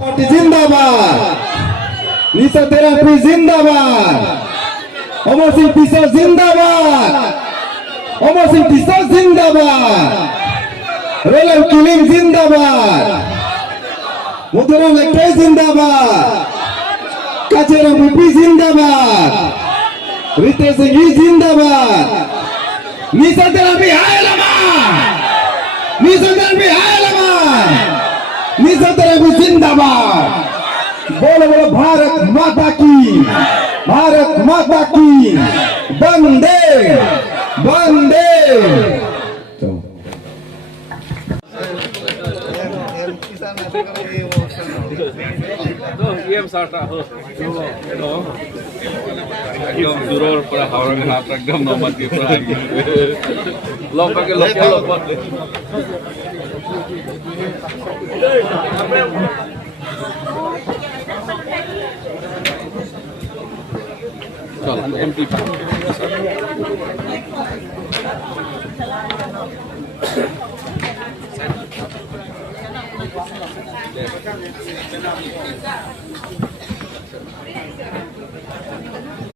Party जिंदाबाद, निसो तेरंग जिंदाबाद, अमर सिंह टिसो जिंदाबाद, अमर सिंह टिसो जिंदाबाद, रोलर किलिंग जिंदाबाद, मुद्रा लेके जिंदाबाद, काचेरा मुपी जिंदाबाद, रितेश सिंह जिंदाबाद, निसो तेरंग हाय लमा, निसो तेरंग हाय लमा, निसो तेरंग जिंदाबाद। बोलो बोलो भारत माता की, भारत माता की, वंदे वंदे। एकदम juror para orang yang एकदम nomad di perang. Lo pakai lo. Chalo, MP pa.